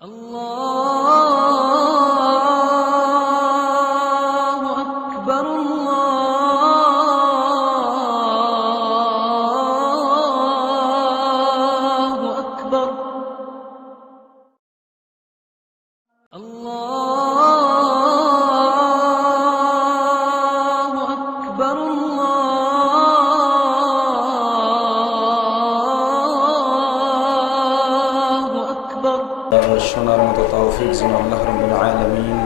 الله أكبر الله أكبر الله أكبر الله أكبر শোনার মতো তৌফিক যেন আল্লাহ রাব্বুল আলামিন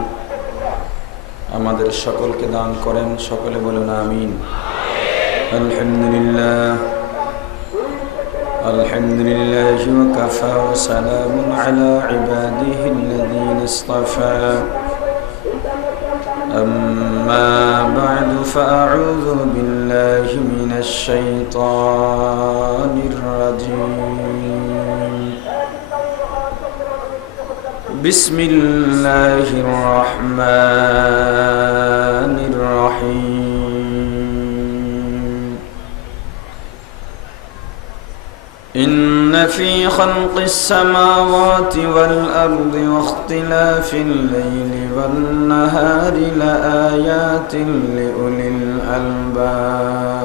আমাদের সকলকে দান করেন। সকলে বলুন আমিন। আলহামদুলিল্লাহ আলহামদুলিল্লাহি ওয়া কাফা ওয়া সালামুন আলা ইবাদিহি আল্লাযীনা ইসতাফা। আম্মা বা'দু ফাআউযু বিল্লাহি মিনাশ শাইতানির রাজীম। بسم الله الرحمن الرحيم. إن في خلق السماوات والأرض واختلاف الليل والنهار لآيات لأولي الألباب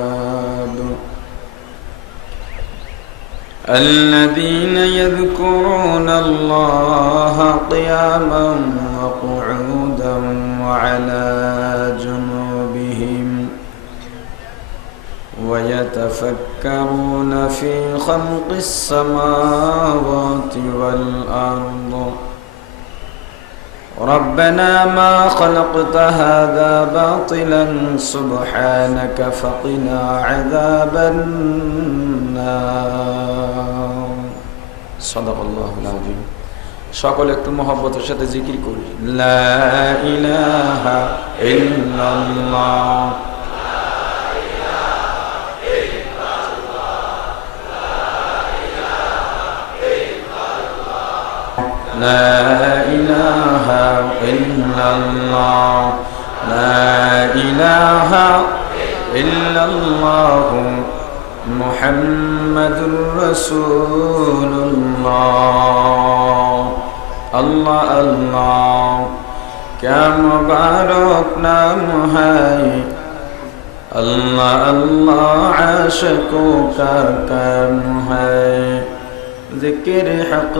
الذين يذكرون الله قياما وقعودا وعلى جنوبهم ويتفكرون في خلق السماوات والأرض ربنا ما خلقت هذا باطلا سبحانك فقنا عذاب النار صدق الله العظيم. সকল একটু মহব্বতের সাথে জিকির করি লা ইলাহা ইল্লাল্লাহ لا إله إلا الله لا إله إلا الله محمد رسول الله الله الله क्या मुबारक नाम है अल्लाह अल्लाह आशिकों का काम है ذکر حق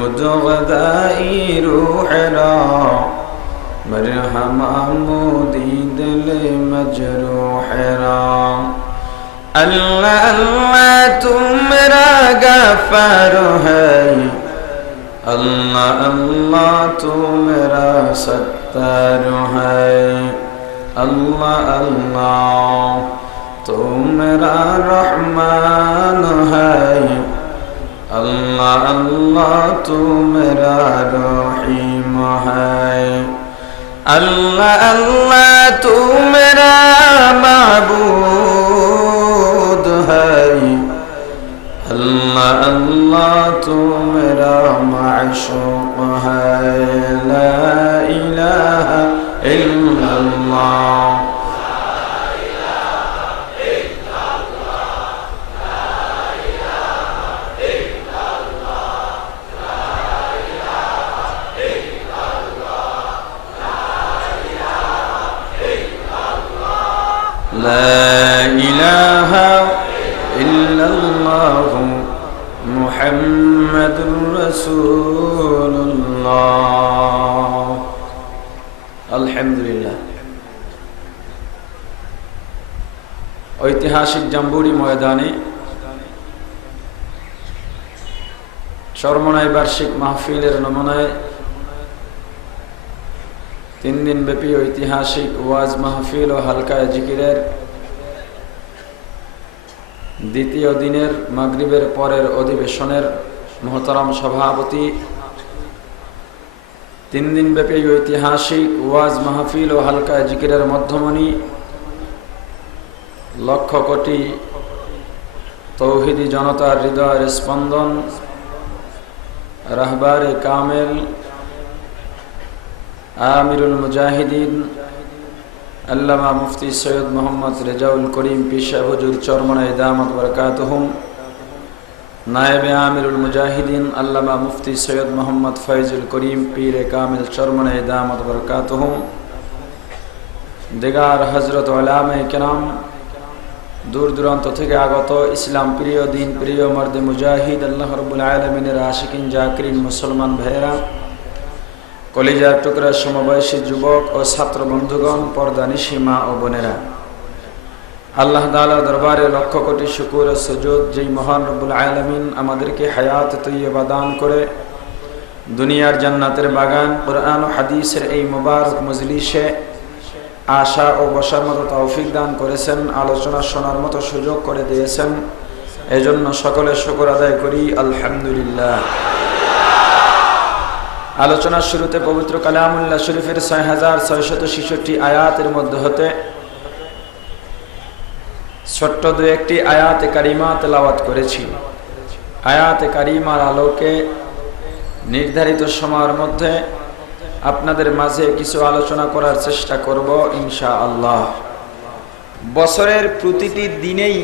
مدغدائی روح را مرحمہ مودی دل مجروح را اللہ اللہ تو میرا غفار ہے اللہ اللہ تو میرا ستار ہے اللہ اللہ تو میرا رحمان ہے اللہ اللہ تو میرا رحیم ہے اللہ اللہ تو میرا معبود ہے اللہ اللہ تو میرا معشوق ہے لا الہ الا اللہ لا إله إلا الله محمد رسول الله الحمد لله. ঐতিহাসিক জাম্বুরি ময়দানে চরমনায় বার্ষিক মাহফিলের নমুনায় 3 দিন ব্যাপী ঐতিহাসিক ওয়াজ মাহফিল ও হালকায় জিকিরের দ্বিতীয় দিনের মাগরিবের পরের অধিবেশনের মহতরম সভাপতি, 3 দিন ব্যাপী ঐতিহাসিক ওয়াজ মাহফিল ও হালকায় জিকিরের মধ্যমণি, লক্ষ কোটি তৌহিদি জনতার হৃদয়ের স্পন্দন, রাহবারে কামেল আমিরুল মুজাহিদিন আল্লামা মুফতি সৈয়দ মোহাম্মদ রেজাউল করিম পীর সাহেব হুজুর চরমনায় দামাত বারাকাতুহুম নায়েবে আমিরুল মুজাহিদিন আল্লামা মুফতি সৈয়দ মোহাম্মদ ফয়জুল করিম পীরে কামিল চরমনে দামাত বরকাতুহুম, দিগার হযরত উলামায়ে কেরাম, দূর দূরান্ত থেকে আগত ইসলাম প্রিয়, দিন প্রিয়, মর্দে মুজাহিদ, আল্লাহ রাব্বুল আলামিনের আশিকিন জাকিরিন মুসলমান ভাইয়েরা, কলিজার টুকরা সমবয়সী যুবক ও ছাত্র বন্ধুগণ, পর্দানিশী মা ও বোনেরা, আল্লাহ তাআলার দরবারে লক্ষ কোটি শুকর ও সুজুদ, যেই মহান রব্বুল আলামিন আমাদেরকে হায়াত তৈয়বা দান করে দুনিয়ার জান্নাতের বাগান কুরআন ও হাদিসের এই মুবারক মজলিসে আশা ও বসার মতো তৌফিক দান করেছেন, আলোচনা শোনার মতো সুযোগ করে দিয়েছেন। এজন্য সকলে শুকর আদায় করি আলহামদুলিল্লাহ। আলোচনার শুরুতে পবিত্র কালামুল্লাহ শরীফের ৬৬৬৬ আয়াতের মধ্যে হতে ছোট্ট দু একটি আয়াতে কারিমা তেলাওয়াত করেছি। আয়াতে কারিমার আলোকে নির্ধারিত সময়ের মধ্যে আপনাদের মাঝে কিছু আলোচনা করার চেষ্টা করব ইনশাআল্লাহ। বছরের প্রতিটি দিনেই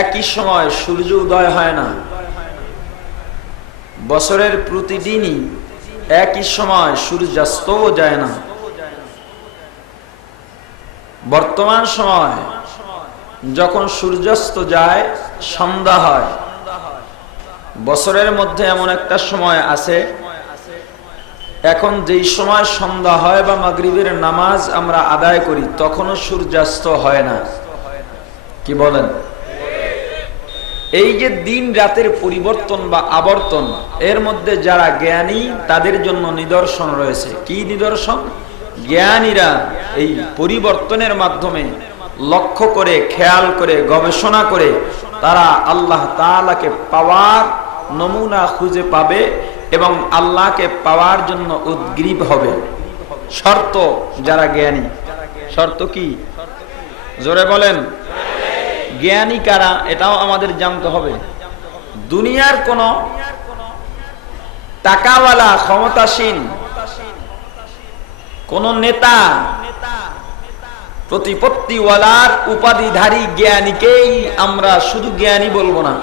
একই সময় সূর্য উদয় হয় না। বছরের প্রতিদিনই একই সময় সূর্যাস্তও যায় না। বর্তমান সময় যখন সূর্যাস্ত যায় সন্ধ্যা হয়। বছরের মধ্যে এমন একটা সময় আছে, এখন যেই সময় সন্ধ্যা হয় বা মাগরিবের নামাজ আমরা আদায় করি তখনও সূর্যাস্ত হয় না। কি বলেন? এই যে দিন রাতের পরিবর্তন বা আবর্তন, এর মধ্যে যারা জ্ঞানী তাদের জন্য নিদর্শন রয়েছে। কি নিদর্শন? জ্ঞানীরা এই পরিবর্তনের মাধ্যমে লক্ষ্য করে, খেয়াল করে, গবেষণা করে তারা আল্লাহ তাআলাকে পাওয়ার নমুনা খুঁজে পাবে এবং আল্লাহকে পাওয়ার জন্য উদ্গ্রীব হবে। শর্ত যারা জ্ঞানী। শর্ত কি? জোরে বলেন। জ্ঞানী কারা এটাও আমাদের জানতে হবে। দুনিয়ার কোন টাকাওয়ালা, ক্ষমতাসীন কোন নেতা, প্রতিপত্তিওয়ালার উপাধিধারী জ্ঞানীকেই আমরা শুধু জ্ঞানী বলবো না।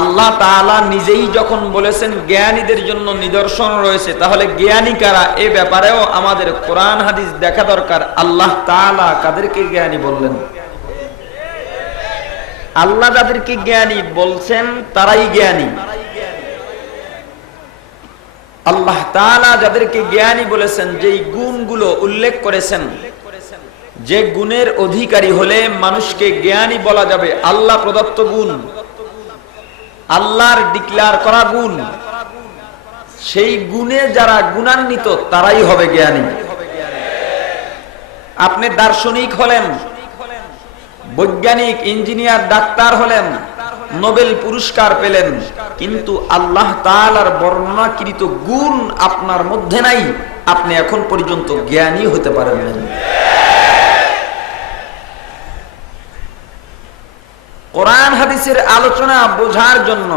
আল্লাহ তাআলা নিজেই যখন বলেছেন জ্ঞানীদের জন্য নিদর্শন রয়েছে, তাহলে জ্ঞানী কারা এ ব্যাপারেও আমাদের কোরআন হাদিস দেখা দরকার। আল্লাহ তাআলা কাদেরকে জ্ঞানী বললেন? আল্লাহ যাদেরকে জ্ঞানী বলছেন তারাই জ্ঞানী। আল্লাহ তাআলা যাদেরকে জ্ঞানী বলেছেন, যেই গুণগুলো উল্লেখ করেছেন, যে গুণের অধিকারী হলে মানুষকে জ্ঞানী বলা যাবে, আল্লাহ প্রদত্ত গুণ, আল্লাহর ডিক্লেয়ার করা গুণ, সেই গুণে যারা গুণান্বিত তারাই হবে জ্ঞানী। আপনি দার্শনিক হলেন, বৈজ্ঞানিক, ইঞ্জিনিয়ার, ডাক্তার হলেন, নোবেল পুরস্কার পেলেন, কিন্তু আল্লাহ তাআলার বর্ণনাকৃত গুণ আপনার মধ্যে নাই, আপনি এখন পর্যন্ত জ্ঞানী হতে পারেন না। কোরআন হাদিসের আলোচনা বোঝার জন্য,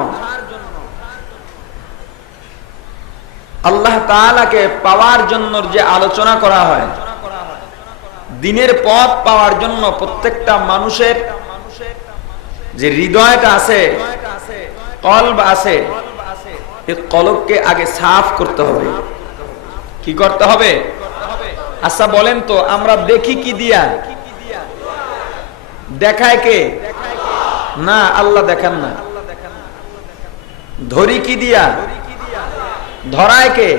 আল্লাহ তাআলাকে পাওয়ার জন্য যে আলোচনা করা হয়, দিনের পথ পাওয়ার জন্য প্রত্যেকটা মানুষের যে হৃদয়টা আছে, কলব আছে, এই কলবকে আগে সাফ করতে হবে। কি করতে হবে? আচ্ছা বলেন তো, আমরা দেখি কি দিয়া? দেখায় কে? না, আল্লাহ দেখান না। ধরি কি দিয়া? ধরায় কে?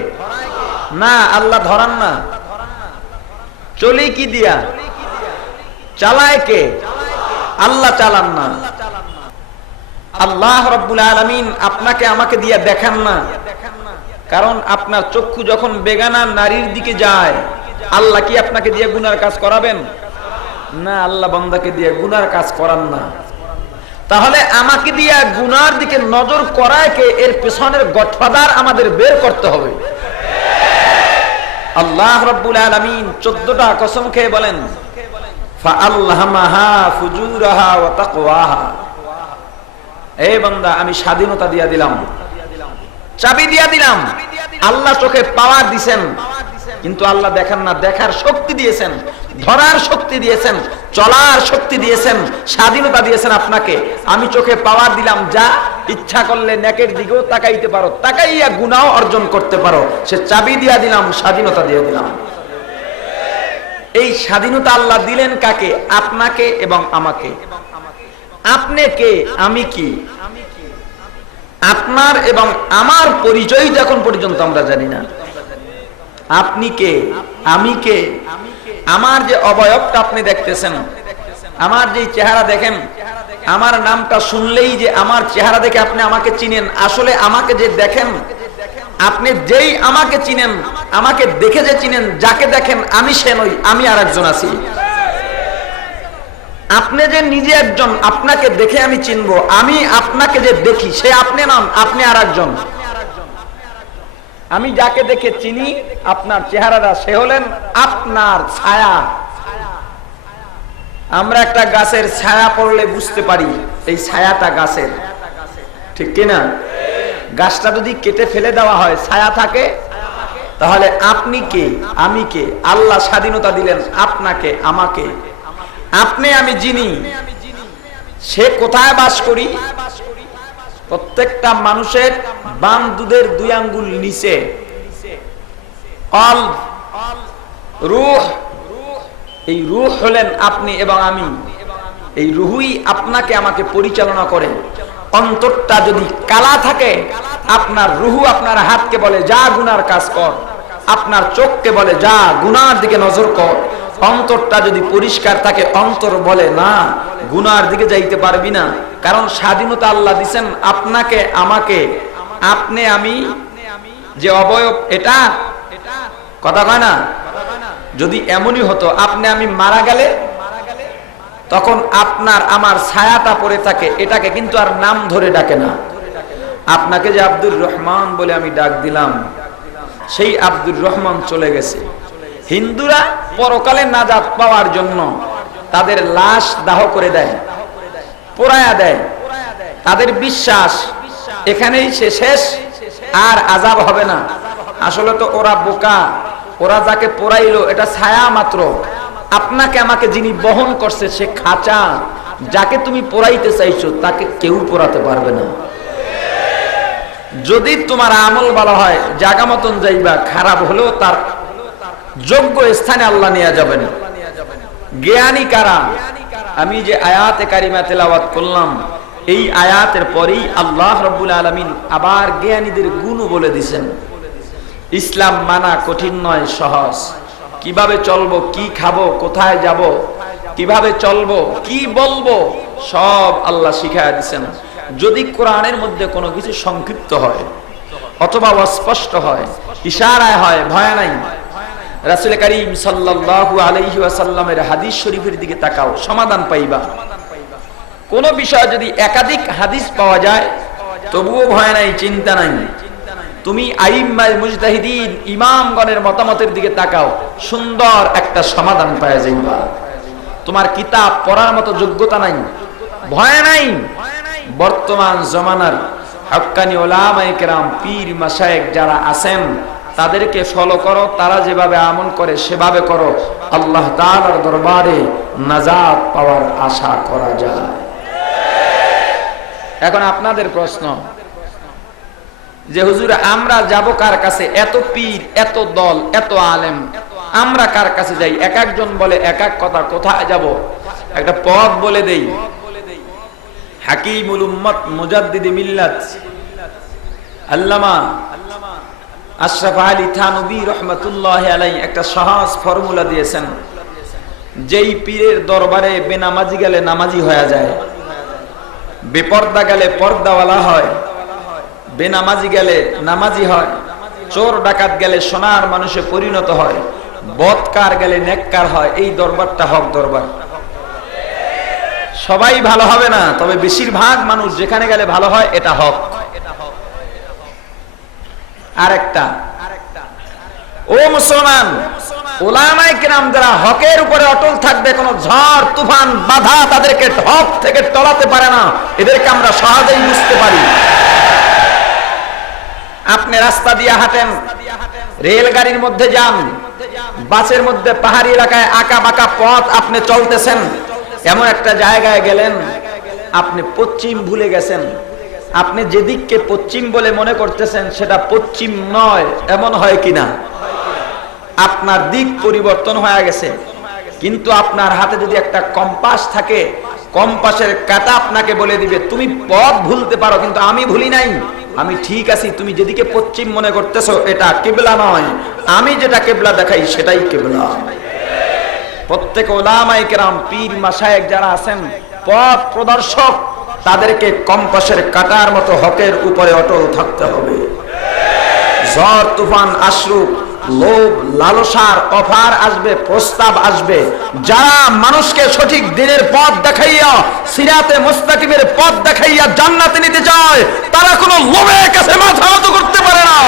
না, আল্লাহ ধরান না। চলি কি দিয়া? চালায় কে? আল্লাহ চালান না। আল্লাহ রাব্বুল আলামিন আপনাকে আমাকে দিয়া দেখান না, কারণ আপনার চক্ষু যখন বেগানা নারীর দিকে যায়, আল্লাহ কি আপনাকে দিয়ে গুনার কাজ করাবেন? না, আল্লাহ বান্দাকে দিয়ে গুনার কাজ করান না। তাহলে আমাকে দিয়া গুনার দিকে নজর করায় কে? এর পেছনের গডফাদার আমাদের বের করতে হবে। আল্লাহ রাব্বুল আলামিন 14টা কসম খেয়ে বলেন, ফাআলহামাহা ফুজুরাহা ওয়া তাকওয়াহা। এই বান্দা, আমি স্বাধীনতা দিয়া দিলাম, চাবি দিয়া দিলাম। আল্লাহ চোখে পাওয়ার দিবেন, কিন্তু আল্লাহ দেখেন না, দেখার শক্তি দিয়েছেন। ধরার শক্তি দিয়েছেন, চলার শক্তি দিয়েছেন, স্বাধীনতা দিয়েছেন আপনাকে। আমি চোখে পাওয়ার দিলাম, যা ইচ্ছা করলে নেকের দিকেও তাকাইতে পারো, তাকাইয়া গুনাহ অর্জন করতে পারো। সে চাবি দিয়া দিলাম, স্বাধীনতা দিয়ে দিলাম। এই স্বাধীনতা আল্লাহ দিলেন কাকে? আপনাকে এবং আমাকে। আপনি কে, আমি কি? আপনার এবং আমার পরিচয় যখন পর্যন্ত আমরা জানি না। আপনি কে, আমি কে? আমার যে অবয়বটা আপনি দেখতেছেন, আমার যে চেহারা দেখেন, আমার নামটা শুনলেই যে আমার চেহারা দেখে আপনি আমাকে চিনেন, আসলে আমাকে যে দেখেন, আপনি যেই আমাকে চিনেন, আমাকে দেখে যে চিনেন, যাকে দেখেন আমি সে নই, আমি আর একজন আছি। আপনি যে নিজে একজন, আপনাকে দেখে আমি চিনবো, আমি আপনাকে যে দেখি সে আপনি নন, আপনি আর একজন। আমি যাকে দেখে চিনি আপনার চেহারাটা, সে হলেন আপনার ছায়া। আমরা একটা গাছের ছায়া পড়লে বুঝতে পারি এই ছায়াটা গাছের, ঠিক কিনা? গাছটা যদি কেটে ফেলে দেওয়া হয়, ছায়া থাকে। তাহলে আপনি কে, আমি কে? আল্লাহ স্বাধীনতা দিলেন আপনাকে, আমাকে। আপনি আমি যিনি, সে কোথায় বাস করি? প্রত্যেকটা মানুষের বাম দুধের 2 আঙ্গুল নিচে কলব, রূহ। এই রূহ হলেন আপনি এবং আমি। এই রূহই আপনাকে আমাকে পরিচালনা করে। অন্তরটা যদি কালা থাকে, আপনার রূহ আপনার হাতকে বলে যা গুনার কাজ কর, আপনার চোখকে বলে যা গুনার দিকে নজর কর। অন্তরটা যদি পরিষ্কার থাকে, অন্তর বলে না, গুনার দিকে যাইতে পারবি না। কারণ স্বাধীনতা আল্লাহ দিবেন আপনাকে, আমাকে। আপনি আমি যে অবয়ব, এটা কথা কয় না? যদি এমনই হতো, আপনি আমি মারা গেলে তখন আপনার আমার ছায়াটা পড়ে থাকে, এটাকে কিন্তু আর নাম ধরে ডাকে না। আপনাকে যে আব্দুর রহমান বলে আমি ডাক দিলাম, সেই আব্দুর রহমান চলে গেছে। হিন্দুরা পরকালে নাজাত পাওয়ার জন্য তাদের লাশ দাহ করে দেয়, পোড়ায়া দেয়। তাদের বিশ্বাস এখানেই সে শেষ, আর আযাব হবে না। আসলে তো ওরা বোকা। ওরা যাকে পোড়াইলো এটা ছায়া মাত্র। আপনাকে আমাকে যিনি বহন করছে সে খাঁচা। যাকে তুমি পোড়াইতে চাইছো তাকে কেউ পোড়াতে পারবে না। যদি তোমার আমল ভালো হয়, জায়গা মতন যাইবা, খারাপ হলেও তার যোগ্য স্থানে আল্লাহ নিয়ে যাবেন। জ্ঞানী কারা? আমি যে আয়াতে কারিমা তেলাওয়াত করলাম, এই আয়াতের পরেই আল্লাহ রাব্বুল আলামিন আবার জ্ঞানীদের গুণও বলে দিয়েছেন। ইসলাম মানা কঠিন নয়, সহজ। কিভাবে চলবো, কি খাবো, কোথায় যাব, কিভাবে চলবো, কি বলবো, সব আল্লাহ শিখায়া দিয়েছেন। যদি কোরআনের মধ্যে কোনো কিছু সংক্ষিপ্ত হয় অথবা অস্পষ্ট হয়, ইশারায় হয়, ভয় নাই। রাসূল করিম সাল্লাল্লাহু আলাইহি ওয়াসাল্লামের হাদিস শরীফের দিকে তাকাও, সমাধান পাইবা। কোন বিষয় যদি একাধিক হাদিস পাওয়া যায় তবুও ভয় নাই, চিন্তা নাই। তুমি আইম্মায়ে মুজতাহিদিন, ইমামগণের মতামতের দিকে তাকাও, সুন্দর একটা সমাধান পাওয়া যাইবা। তোমার কিতাব পড়ার মতো যোগ্যতা নাই, ভয় নাই। বর্তমান জমানার হক্কানি উলামায়ে কেরাম, পীর মাশায়েখ যারা আছেন তাদেরকে ফলো করো, তারা যেভাবে আমল করে সেভাবে করো। আল্লাহ তাআলার দরবারে নাজাত পাওয়ার আশা করা যায়। এখন আপনাদের প্রশ্ন যে হুজুর আমরা যাব কার কাছে? এত পীর, এত দল, এত আলেম, আমরা কার কাছে যাই? এক একজন বলে এক এক কথা। কোথায় যাব? একটা পথ বলে দেই। হাকিমুল উম্মত, মুজাদ্দিদে মিল্লাত আল্লামা আশরাফ আলী থানভী রাহমাতুল্লাহি আলাইহি একটা সহজ ফর্মুলা দিয়েছেন। যেই পীরের দরবারে বেনামাজি গেলে নামাজি হয়ে যায়, বেপর্দা গেলে পর্দাওয়ালা হয়, বেনামাজি গেলে নামাজি হয়, চোর ডাকাত গেলে সোনার মানুষে পরিণত হয়, বদকার গেলে নেককার হয়। এই দরবারটা হক দরবার। সবাই ভালো হবে না, তবে বেশিরভাগ মানুষ যেখানে গেলে ভালো হয়, এটা হক। আরেকটা, ও মুসলমান, উলামায়ে কেরাম যারা হকের উপরে অটল থাকবে, কোন ঝড় তুফান বাধা তাদেরকে হক থেকে টলাতে পারে না। এদেরকে আমরা সহজেই বুঝতে পারি। আপনি রাস্তা দিয়ে হাঁটেন, রেলগাড়ির মধ্যে যান, বাসের মধ্যে পাহাড়ি এলাকায় আঁকা বাঁকা পথ আপনি চলতেছেন, এমন একটা জায়গায় গেলেন আপনি পশ্চিম ভুলে গেছেন। আপনি যেদিককে পশ্চিম বলে মনে করতেছেন সেটা পশ্চিম নয়, এমন হয় কিনা? আপনার দিক পরিবর্তন হয়ে গেছে। কিন্তু আপনার হাতে যদি একটা কম্পাস থাকে, কম্পাসের কাঁটা আপনাকে বলে দিবে তুমি পথ ভুলতে পারো কিন্তু আমি ভুলি নাই, আমি ঠিক আছি। তুমি যেদিকে পশ্চিম মনে করতেছো এটা কিবলা নয়, আমি যেটা কিবলা দেখাই সেটাই কিবলা। প্রত্যেক উলামায়ে কেরাম, পীর মাশায়েখ যারা আছেন, পথ প্রদর্শক, তাদেরকে কম্পাসের কাঁটার মতো হকের উপরে অটল থাকতে হবে। ঝড় তুফান আসুক, লোভ লালসার অফার আসবে, প্রস্তাব আসবে, যারা মানুষকে সঠিক দিনের পথ দেখাইয়া, সিরাতে মুস্তাকিমের পথ দেখাইয়া জান্নাতে নিতে চায়, তারা কোনো লোভের কাছে মাথা নত করতে পারে না।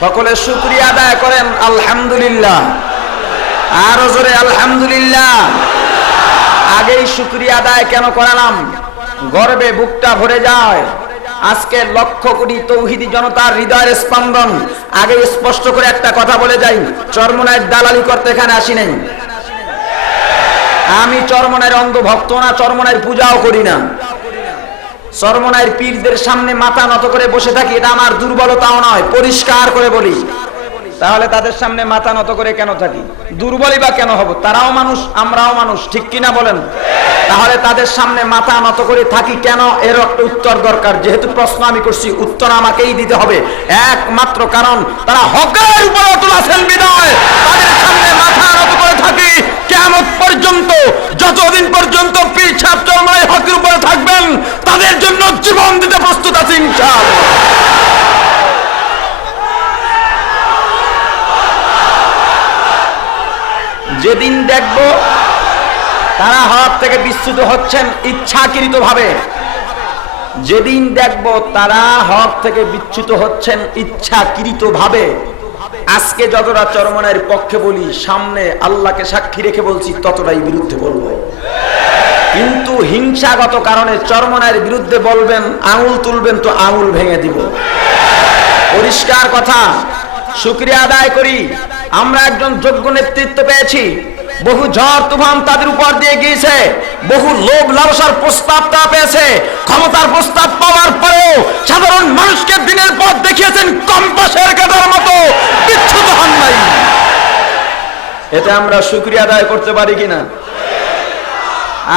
সকলে শুকরিয়া আদায় করেন আলহামদুলিল্লাহ, আরো জোরে আলহামদুলিল্লাহ। আগেই শুকরিয়া আদায় কেন করালাম? গর্বে বুকটা ভরে যায়। আজকে লক্ষ কোটি তৌহিদি জনতার হৃদয়ের স্পন্দন। আগে স্পষ্ট করে একটা কথা বলে যাই, চরমনায়ের দালালি করতে এখানে আসি নাই। আমি চরমনায়ের অন্ধ ভক্ত না, চরমনায়ের পূজাও করি না। চরমনায়ের পীরদের সামনে মাথা নত করে বসে থাকি, এটা আমার দুর্বলতাও নয়, পরিষ্কার করে বলি। তাহলে তাদের সামনে মাথা নত করে কেন থাকি? দুর্বলই বা কেন হব? তারাও মানুষ, আমরাও মানুষ, ঠিক কিনা বলেন? তাহলে তাদের সামনে মাথা নত করে থাকি কেন? এর একটা উত্তর দরকার। যেহেতু প্রশ্ন আমি করছি, উত্তর আমাকেই দিতে হবে। একমাত্র কারণ, তারা হকের উপর অটল আছেন বিদায় তাদের সামনে মাথা নত করে থাকি কিয়ামত পর্যন্ত। যতদিন পর্যন্ত পীর সাহেব চরমনাই হকের উপরে থাকবেন, তাদের জন্য জীবন দিতে প্রস্তুত আছি ইনশাআল্লাহ। যেদিন দেখব তারা হক থেকে বিচ্যুত হচ্ছেন ইচ্ছাকৃত ভাবে, যেদিন দেখব তারা হক থেকে বিচ্যুত হচ্ছেন ইচ্ছাকৃত ভাবে, আজকে যতটা চরমনায়ের পক্ষে বলি, সামনে আল্লাহকে সাক্ষী রেখে বলছি ততটাই বিরুদ্ধে বলবো। কিন্তু হিংসাগত কারণে চরমনায়ের বিরুদ্ধে বলবেন, আঙুল তুলবেন তো আঙুল ভেঙে দিব। পরিষ্কার কথা। শুকরিয়া আদায় করি, আমরা একজন যোগ্য নেতৃত্ব পেয়েছি। বহু ঝড় তুফান তাদের উপর দিয়ে গিয়েছে, বহু লোভ লালসার প্রস্তাব তা পেয়েছে। ক্ষমতার প্রস্তাব পাওয়ার পরেও সাধারণ মানুষকে দিনের পথ দেখিয়েছেন কম্পাসের কাঁটার মতো, বিচ্ছুত হন নাই। এটা আমরা শুকরিয়া আদায় করতে পারি কিনা?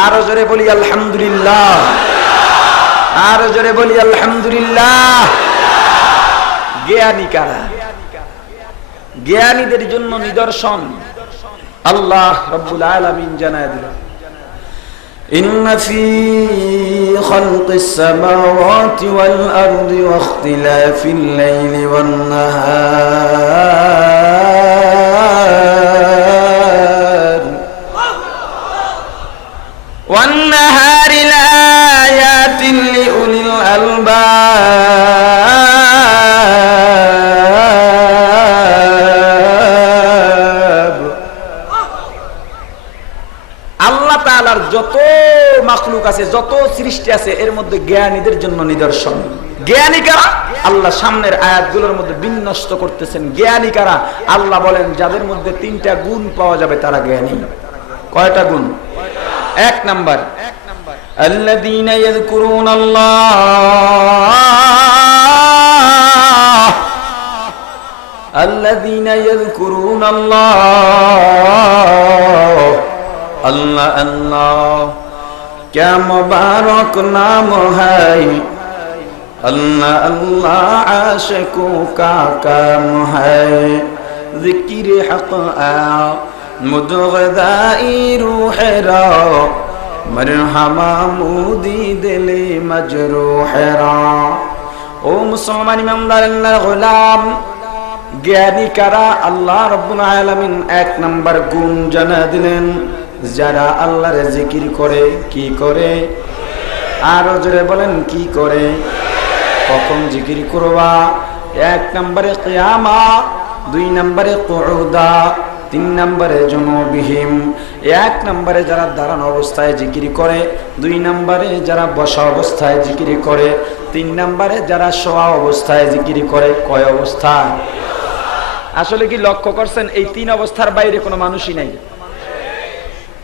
আরো জোরে বলি আলহামদুলিল্লাহ, আরো জোরে বলি আলহামদুলিল্লাহ। জ্ঞানী কারা? জ্ঞানীদের জন্য নিদর্শন আল্লাহ রাব্বুল আলামিন জানায় দিলেন, ইন্না ফী খালকিস সামাওয়াতি ওয়াল আরদি ওয়া ইখতিলাফিল লাইলি ওয়ান নাহারি লাআয়াতিন লিউলিল আলবাব। আল্লাহ তাআলার যত মাখলুক আছে, যত সৃষ্টি আছে, এর মধ্যে জ্ঞানীদের জন্য নিদর্শন। জ্ঞানী কারা? আল্লাহ সামনের আয়াতগুলোর মধ্যে বিন্যস্ত করতেছেন। জ্ঞানী কারা? আল্লাহ বলেন যাদের মধ্যে তিনটা গুণ পাওয়া যাবে তারা জ্ঞানী। কয়টা গুণ? এক নাম্বার, আল্লাযীনা ইয়াযকুরুনাল্লাহ, আল্লাযীনা ইয়াযকুরুনাল্লাহ, আল্লাহ আল্লাহ क्या मुबारक नाम है, अल्लाह अल्लाह आशिकों का काम है, ज़िक्र हक़ मुदग़दाई रूह रा, मरहमा मुदी दिले मजरूह रा। ओ मुसलमान इमानदार अल्लाह गुलाम, জ্ঞানী কারা? আল্লাহ রাব্বুল আলামিন এক নাম্বার গুণ জানা দিলেন, যারা আল্লাহর জিকির করে। কি করে? আরো জোরে বলেন, কি করে? কখন জিকির করবা? এক নম্বরে কিয়ামা, দুই নম্বরে কুউদা, তিন নম্বরে জুনুবিহিম। এক নম্বরে যারা দাঁড়ানো অবস্থায় জিকির করে, দুই নম্বরে যারা বসা অবস্থায় জিকির করে, তিন নম্বরে যারা শোয়া অবস্থায় জিকির করে। কয় অবস্থায়? আসলে কি লক্ষ্য করছেন এই তিন অবস্থার বাইরে কোনো মানুষই নাই?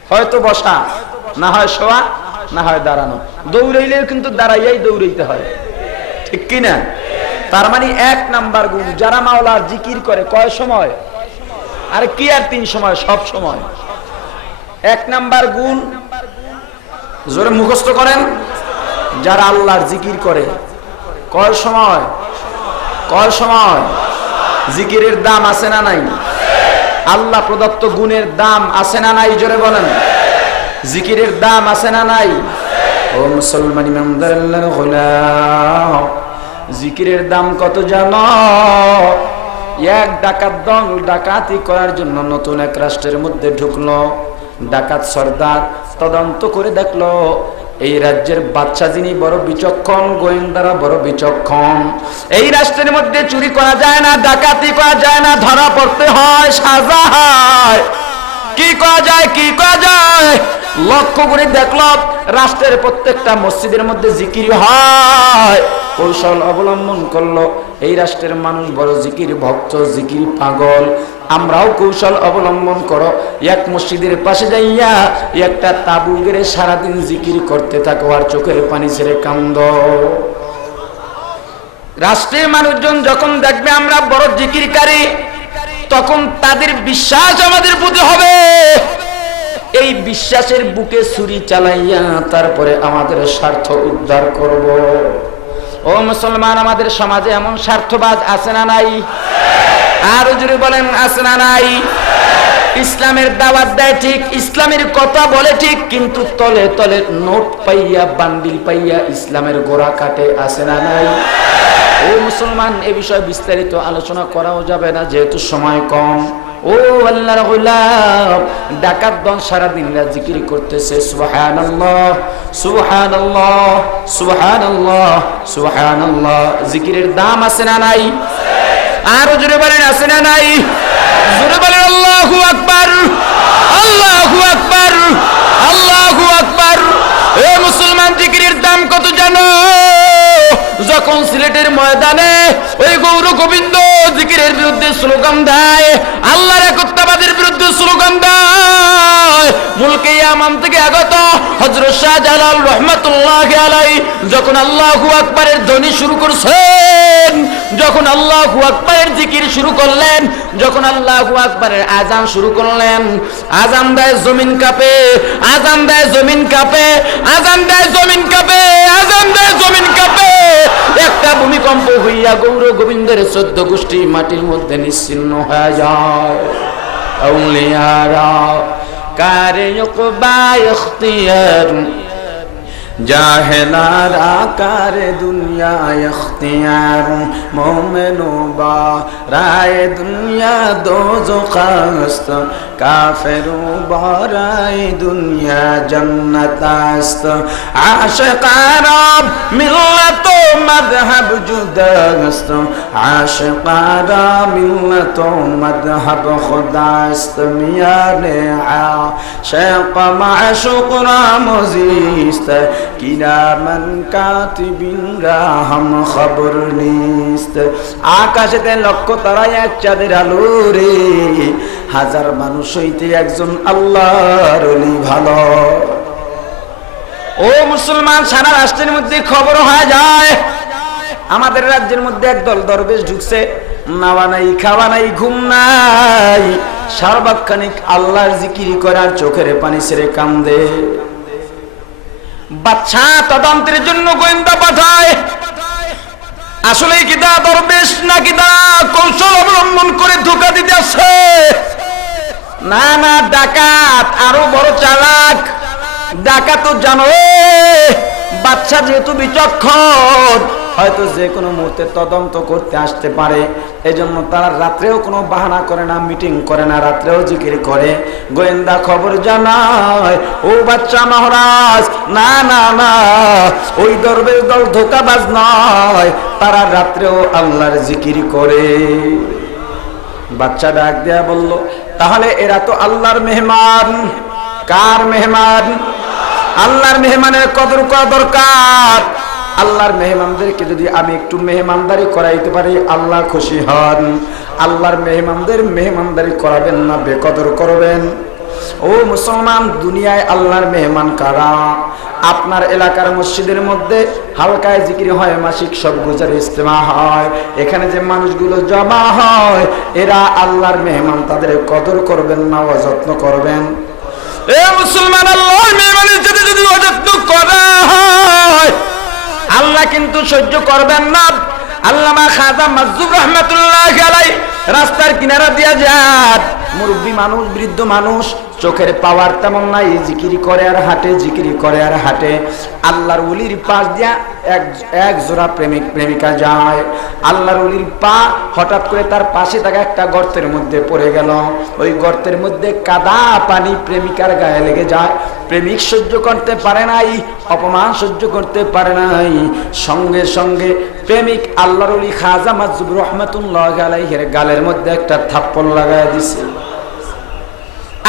হয়তো বসা, না হয় শোয়া, না হয় দাঁড়ানো। দৌড়াইলেও কিন্তু দাঁড়াইয়াই দৌড়াইতে হয়, ঠিক কি না? তার মানে 1 নাম্বার গুণ, যারা মাওলার জিকির করে কয় সময়? আর কি আর 3 সময়, সব সময়। 1 নাম্বার গুণ জোরে মুখস্থ করেন, যারা আল্লাহর জিকির করে কয় সময়? কয় সময়? জিকিরের দাম আছে না নাই? আল্লাহ প্রদত্ত গুণের দাম আছে না নাই? জোরে বলেন, জিকিরের দাম আছে না নাই? ও মুসলমান ইমানদার আল্লাহর গোলাম, জিকিরের দাম কত জানো? এক ডাকাত দল ডাকাতি করার জন্য নতুন এক রাষ্ট্রের মধ্যে ঢুকলো। ডাকাত সর্দার তদন্ত করে দেখলো এই রাজ্যের বাচ্চা যিনি বড় বিচক্ষণ, গোয়েন্দারা বড় বিচক্ষণ। এই রাষ্ট্রের মধ্যে চুরি করা যায় না, ডাকাতি করা যায় না, ধরা পড়তে হয়, সাজা হয়। কি করা যায়, কি করা যায়? লক্ষ্য করে দেখলো রাষ্ট্রের প্রত্যেকটা মসজিদের মধ্যে জিকির হয়। কৌশল অবলম্বন করলো, এই রাষ্ট্রের মানুষ বড় জিকির ভক্ত, জিকির পাগল। আমরাও কৌশল অবলম্বন করো, এক মসজিদের পাশে যাইয়া একটা তাবু গেড়ে সারাদিন জিকির করতে থাকো আর চোখের পানি ছেড়ে কান্দ। রাষ্ট্রের মানুষজন যখন দেখবে আমরা বড় জিকিরকারী, তখন তাদের বিশ্বাস আমাদের প্রতি হবে। এই বিশ্বাসের বুকে ছুরি চালাইয়া তারপরে আমাদের স্বার্থ উদ্ধার করব। ও মুসলমান, আমাদের সমাজে এমন স্বার্থবাজ আছে না নাই? আরো জোরে বলেন, আছে না নাই? ইসলামের দাওয়াত দেয় ঠিক, ইসলামের কথা বলে ঠিক, কিন্তু তলে তলে নোট পাইয়া, বান্ডিল পাইয়া ইসলামের গোড়া কাটে, আছে না নাই? ও মুসলমান, এ বিষয়ে বিস্তারিত আলোচনা করাও যাবে না যেহেতু সময় কম। ও আল্লাহর গোলাম, ডাকাত দল সারাদিন জিকির করতেছে সুবহানাল্লাহ সুবহানাল্লাহ সুবহানাল্লাহ সুবহানাল্লাহ। জিকিরের দাম আছে না নাই? আরো জোরে বলেন, আছে না নাই? জোরে বলেন আল্লাহু আকবার, আল্লাহু আকবার, আল্লাহু আকবার। এ মুসলমান, জিকিরের দাম কত জানো? যখন সিলেটের ময়দানে ওই গৌর গোবিন্দ জিকিরের বিরুদ্ধে স্লোগান দেয়, আল্লাহর একত্ববাদের বিরুদ্ধে স্লোগান দেয়, মুলকে ইয়ামান থেকে আগত হযরত শাহজালাল রাহমাতুল্লাহি আলাইহি যখন আল্লাহু আকবারের ধ্বনি শুরু করছেন, যখন আল্লাহু আকবারের জিকির শুরু করলেন, যখন আল্লাহু আকবারের আযান শুরু করলেন, আযান দেয় জমিন কাঁপে, আযান দেয় জমিন কাঁপে, আযান দেয় জমিন কাঁপে, আযান দেয় জমিন কাঁপে। একটা ভূমিকম্প হইয়া গৌর গোবিন্দের 14 গোষ্ঠী মাটির মধ্যে নিশ্চিহ্ন হয়ে যায়। আউলিয়ারা কারে ইকবা ইখতিয়ার, জাহেলারা কারে দুনিয়া ইখতিয়ার, মুমিনু বা রায় দুনিয়া দোজখাস্ত, কাফেরু বা রায় দুনিয়া জান্নাতাস্ত। আশিকারা মিল্লাত মাযহাব জুদাস্ত, আশিকারা মিল্লাত মাযহাব খুদাস্ত। মিয়ানে আশিক মাশুকরা মুজিস্ত, কিরামান কাতিবিনরা হাম খবর নিস্ত। আকাশেতে লক্ষ তারায় এক চাঁদের আলো রে, হাজার মানুষ হইতে একজন আল্লাহর ওলি ভালো। ও মুসলমান, সারা রাষ্ট্রের মধ্যে খবর হয়ে যায় আমাদের রাজ্যের মধ্যে একদল দরবেশ ঢুকছে, নাওয়া নাই, খাওয়া নাই, ঘুম নাই, সার্বক্ষণিক আল্লাহর জিকির করার চোখের পানি ছেড়ে কান্দে। বাদশা তদন্তের জন্য গোয়েন্দা পাঠায়, আসলে কি দা দরবেশ নাকি দা কৌশল অবলম্বন করে ধোঁকা দিতে আসছে? না না, ডাকাত, আরো বড় চালাক ডাকাত। তো জানো, বাদশা যেহেতু বিচক্ষণ, হয়তো যে কোনো মুহূর্তে তদন্ত করতে আসতে পারে, এজন্য তারা রাত্রেও কোনো বাহানা করে না, মিটিং করে না, রাত্রেও জিকির করে। গোয়েন্দা খবর জানায়, ও বাদশা মহারাজ, না না না, ওই দরবেশ দল ধোঁকাবাজ নয়, তারা রাত্রেও আল্লাহর জিকির করে। বাদশা ডাক দেয়া বলল, তাহলে এরা তো আল্লাহর মেহমান। কার মেহমান? আল্লাহর মেহমানের কদর করা দরকার। আল্লাহর মেহমানদেরকে যদি আমি একটু মেহমানদারি করাইতে পারি আল্লাহ খুশি হন। আল্লাহর মেহমানদের মেহমানদারি করাবেন না বেকদর করবেন? ও মুসলমান, দুনিয়ায় আল্লাহর মেহমান কারা? আপনার এলাকার মসজিদের মধ্যে হালকায় জিকির হয়, মাসিক সব গুজার ইজতেমা হয়, এখানে যে মানুষগুলো জমা হয় এরা আল্লাহর মেহমান, তাদের কদর করবেন না, অযত্ন করবেন? এ মুসলমান, আল্লাহর মেহমানের সাথে যদি অযত্ন করা হয় আল্লাহ কিন্তু সহ্য করবেন না। আল্লামা খাজা মাজুব রহমাতুল্লাহ আলাইহি রাস্তার কিনারা দিয়া যান, মুরব্বী মানুষ, বৃদ্ধ মানুষ, চোখের পাওয়ার তেমন নাই, জিকিরি করে আর হাঁটে, জিকিরি করে আর হাঁটে। আল্লাহর ওলির পাশ দিয়া এক জোড়া প্রেমিক প্রেমিকা যায়। আল্লাহর ওলির পা হঠাৎ করে তার পাশে থাকা একটা গর্তের মধ্যে পড়ে গেল। ওই গর্তের মধ্যে কাদা পানি প্রেমিকার গায়ে লেগে যায়। প্রেমিক সহ্য করতে পারে নাই, অপমান সহ্য করতে পারে নাই, সঙ্গে সঙ্গে প্রেমিক আল্লাহর ওলি খাজা মাজুব রহমাতুল্লাহ আলাইহির গালের মধ্যে একটা থাপ্পড় লাগায় দিছে।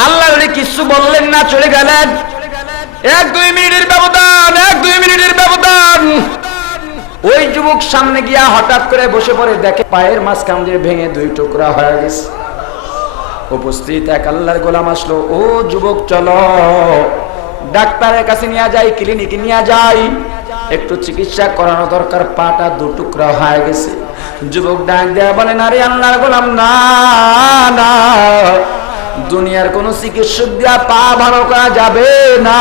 আল্লাহর ওলি কিছু বললেন না, চলে গেলেন। 1-2 মিনিটের ব্যবধান, 1-2 মিনিটের ব্যবধান। ওই যুবক সামনে গিয়া হঠাৎ করে বসে পড়ে, দেখে পায়ের মাঝখান দিয়ে ভেঙে 2 টুকরা হয়ে গেছে। উপস্থিত এক আল্লাহর গোলাম আসলো, ও যুবক চলো ডাক্তারের কাছে নিয়ে যাই, ক্লিনিকে নিয়ে যাই, একটু চিকিৎসা করানো দরকার, পাটা 2 টুকরা হয়ে গেছে। যুবক ডাক দেয়া বলেন, আরে আল্লাহর গোলাম, না না, দুনিয়ার কোন চিকিৎসক দিয়া পা ভালো করা যাবে না,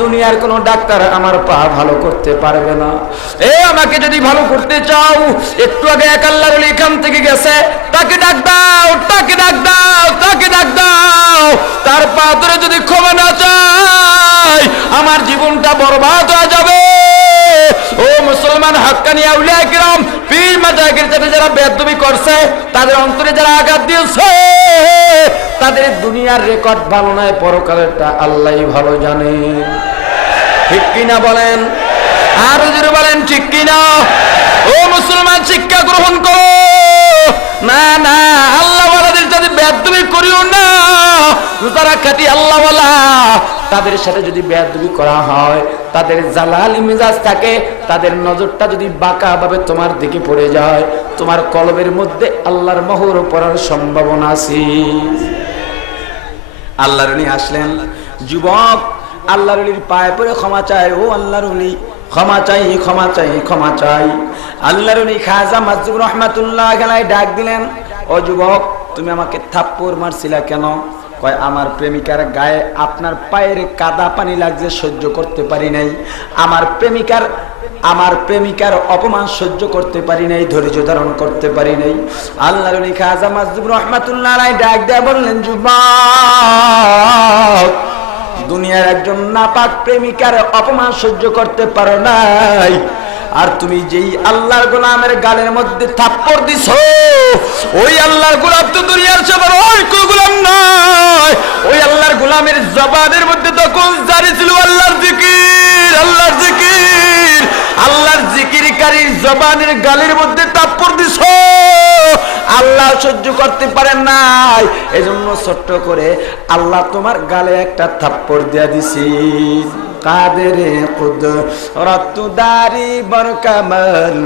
দুনিয়ার কোন ডাক্তার আমার পা ভালো করতে পারবে না। আমাকে যদি ভালো করতে চাও, একটু আগে এক আল্লাহর ওলি এখান থেকে গেছে, তাকে ডাক দাও, তাকে ডাক দাও, তাকে ডাক দাও। তার পা ধরে যদি ক্ষমা না চাই আমার জীবনটা বরবাদ হয়ে যাবে। ও মুসলমান, হাক্কানি আউলিয়া কিরাম, পীর মাশায়েখের সাথে যারা বেয়াদবি করছে, তাদের অন্তরে যারা আঘাত দিয়েছে, তাদের দুনিয়ার রেকর্ড ভালো নয়, পরকালেরটা আল্লাহই ভালো জানে। ঠিক কিনা বলেন? আরো জোরে বলেন ঠিক কিনা? ও মুসলমান, শিক্ষা গ্রহণ করো। না না, আল্লাহ ওয়ালাদের সাথে বেয়াদবি করিও না। যারা খাঁটি আল্লাহ ওয়ালা, তাদের সাথে যদি বেয়াদবি করা হয়, তাদের জালালি মেজাজ থাকে, তাদের নজরটা যদি বাঁকা ভাবে তোমার দিকে পড়ে যায়, তোমার কলবের মধ্যে আল্লাহর মোহর পড়ার সম্ভাবনা আছে। আল্লাহর ওলি আসলেন, যুবক আল্লাহর ওলির পায়ে পড়ে ক্ষমা চায়, ও আল্লাহর ওলি ক্ষমা চাই, ক্ষমা চাই, ক্ষমা চাই। আল্লাহর ওলি খাজা মাজুব রহমাতুল্লাহ আলাইহি ডাক দিলেন, ও যুবক, তুমি আমাকে থাপ্পড় মারছিলা কেন? কয়, আমার প্রেমিকার গায়ে আপনার পায়ের কাদা পানি লাগছে, সহ্য করতে পারি নাই। আমার প্রেমিকার অপমান সহ্য করতে পারি নাই, ধৈর্য ধারণ করতে পারি নাই। আল্লাহর ওলি খাজা মাজুব রহমাতুল্লাহ আলাইহি ডাক দেয়া বললেন, যুবক, দুনিয়ার একজন নাপাক প্রেমিকার অপমান সহ্য করতে পারো নাই, আর তুমি যেই আল্লাহর গোলামের গালের মধ্যে থাপ্পড় দিছো, ওই আল্লাহর গোলাম তো দুনিয়ার সবার ওই কোন গোলাম নয়। ওই আল্লাহর গোলামের জবানের মধ্যে তখন জারি ছিল আল্লাহর জিকির, আল্লাহর জিকির। আল্লাহর জিকিরকারীর জবানের গালের মধ্যে থাপ্পড় দিছো, আল্লাহ সহ্য করতে পারেন নাই, এজন্য ছোট্ট করে আল্লাহ তোমার গালে একটা থাপ্পড় দিয়া দিছি। কাদেরে কুদরত দারি বরকামাল,